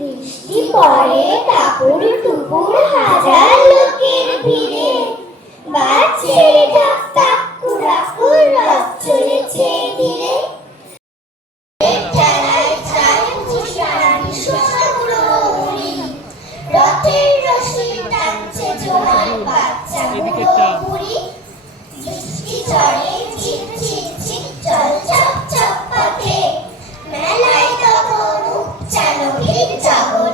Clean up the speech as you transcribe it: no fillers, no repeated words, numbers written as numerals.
বৃষ্টি পড়ে টাপুর টুপুর হাজার লোকের ভিড়ে, বাজছে ঢাক ঢাক কুড়াকুর, রথ চলেছে ধীরে। ঠেলায় যায় হুঁশিয়ারি সোনাগুলো উড়ি, রথের রশি টানছে জোয়ান বাচ্চা বুড়ি। বৃষ্টি ঝড়ে ঝিপ ঝিপ ঝিপ জল চপ চপ পথে, মেলায় তখন উপচানো ভিড় জগৎ